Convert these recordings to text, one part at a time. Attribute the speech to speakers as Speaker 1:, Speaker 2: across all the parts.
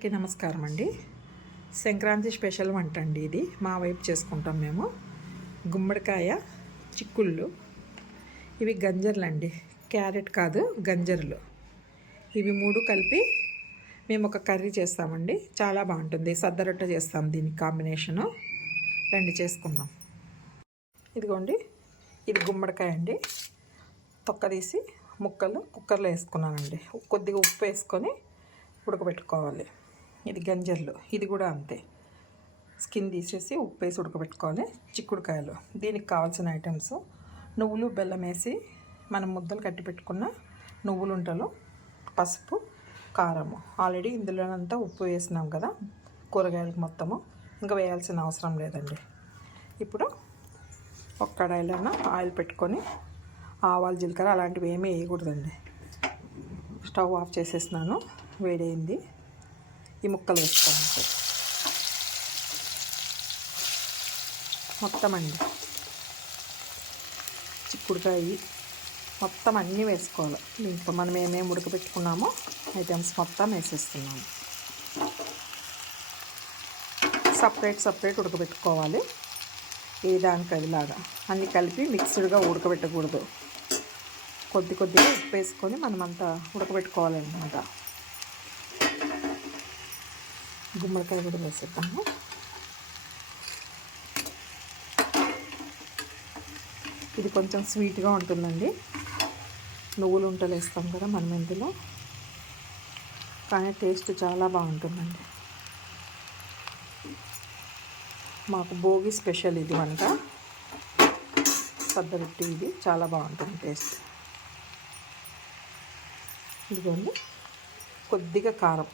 Speaker 1: అందరికీ నమస్కారం అండి. సంక్రాంతి స్పెషల్ వంట అండి ఇది. మా వైపు చేసుకుంటాం మేము. గుమ్మడికాయ చిక్కుళ్ళు. ఇవి గంజర్లు అండి. క్యారెట్ కాదు గంజర్లు. ఇవి మూడు కలిపి మేము ఒక కర్రీ చేస్తామండి. చాలా బాగుంటుంది. సద్దరొట్ట చేస్తాం దీని కాంబినేషను. రండి చేసుకుందాం. ఇదిగోండి. ఇది గుమ్మడికాయ అండి. తొక్క తీసి ముక్కలు కుక్కర్లో వేసుకున్నానండి. కొద్దిగా ఉప్పు వేసుకొని ఉడకబెట్టుకోవాలి. ఇది గంజర్లు. ఇది కూడా అంతే. స్కిన్ తీసేసి ఉప్పు వేసి ఉడకబెట్టుకోవాలి. చిక్కుడుకాయలు. దీనికి కావాల్సిన ఐటమ్స్ నువ్వులు బెల్లం వేసి మనం ముద్దలు కట్టి పెట్టుకున్న నువ్వులు ఉంటలు పసుపు కారము. ఆల్రెడీ ఇందులోనంతా ఉప్పు వేసినాం కదా కూరగాయలకు మొత్తము. ఇంకా వేయాల్సిన అవసరం లేదండి. ఇప్పుడు ఒక కడాయిలోన ఆయిల్ పెట్టుకొని ఆవాలు జీలకర్ర అలాంటివి ఏమీ వేయకూడదండి. Stove off చేసేసినాను. వేడైంది. ఈ ముక్కలు వేసుకోవాలి. మొత్తం అండి. చిక్కుడుకాయ మొత్తం అన్నీ వేసుకోవాలి. దీంట్లో మనం ఏమేమి ఉడకబెట్టుకున్నామో ఐటమ్స్ మొత్తం వేసేస్తున్నాము. సపరేట్ సపరేట్ ఉడకబెట్టుకోవాలి. ఏ దానికి అదిలాగా. అన్నీ కలిపి మిక్స్డ్గా ఉడకబెట్టకూడదు. కొద్ది కొద్దిగా ఉప్పు వేసుకొని మనమంతా ఉడకబెట్టుకోవాలన్నమాట. గుమ్మడికాయ కూడా వేసేద్దాము. ఇది కొంచెం స్వీట్గా ఉంటుందండి. నువ్వులు ఉంటలు వేస్తాం కదా మనం ఇందులో. కానీ టేస్ట్ చాలా బాగుంటుందండి. మాకు భోగి స్పెషల్ ఇది వంట. సద్దరొట్టి ఇది చాలా బాగుంటుంది టేస్ట్ ఇదిగోండి. కొద్దిగా కారం.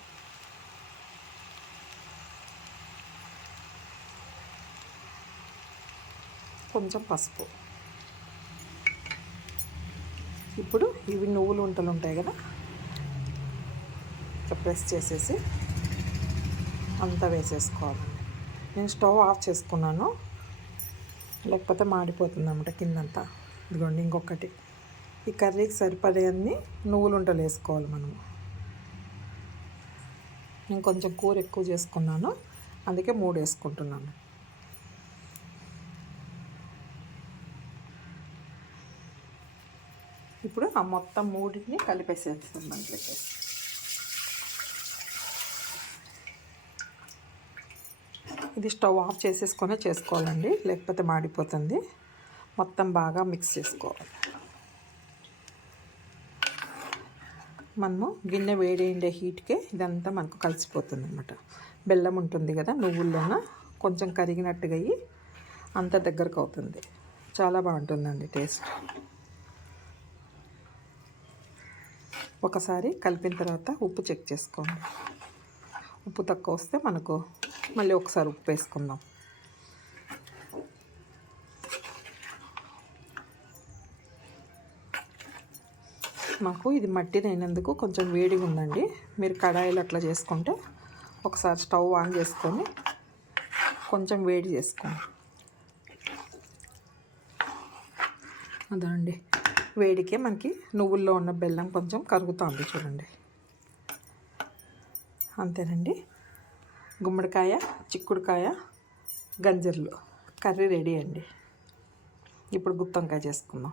Speaker 1: కొంచెం పసుపు. ఇప్పుడు ఇవి నువ్వులు ఉంటలు ఉంటాయి కదా? ప్రెస్ చేసేసి అంతా వేసేసుకోవాలి. నేను స్టవ్ ఆఫ్ చేసుకున్నాను. లేకపోతే మాడిపోతుంది అనమాట కిందంతా. ఇదిగోండి ఇంకొకటి. ఈ కర్రీకి సరిపడేవన్నీ నువ్వులు నువ్వులుంటలు వేసుకోవాలి మనము. నేను కొంచెం కూర ఎక్కువ చేసుకున్నాను. అందుకే మూడు వేసుకుంటున్నాను. ఇప్పుడు ఆ మొత్తం మూడింటిని కలిపేసేస్తాం దాంట్లోకి ఇది స్టవ్ ఆఫ్ చేసేసుకొని చేసుకోవాలండి లేకపోతే మాడిపోతుంది. మొత్తం బాగా మిక్స్ చేసుకోవాలి. మనము గిన్నె వేడి హీట్కే ఇదంతా మనకు కలిసిపోతుంది అనమాట బెల్లం ఉంటుంది కదా నువ్వుల్లోన? కొంచెం కరిగినట్టుగా అయ్యి అంత దగ్గరకు అవుతుంది చాలా బాగుంటుందండి టేస్ట్. ఒకసారి కలిపిన తర్వాత ఉప్పు చెక్ చేసుకోండి. ఉప్పు తక్కువ వస్తే మనకు మళ్ళీ ఒకసారి ఉప్పు వేసుకుందాం. మాకు ఇది మట్టి అయినందుకు కొంచెం వేడిగా ఉందండి. మీరు కడాయిలు అట్లా చేసుకుంటే ఒకసారి స్టవ్ ఆన్ చేసుకొని కొంచెం వేడి చేసుకోండి. అదండి. వేడికే మనకి నువ్వుల్లో ఉన్న బెల్లం కొంచెం కరుగుతుంది చూడండి. అంతేనండి. గుమ్మడికాయ చిక్కుడుకాయ గంజర్లు. కర్రీ రెడీ అండి. ఇప్పుడు గుత్తొంకాయ చేసుకుందాం.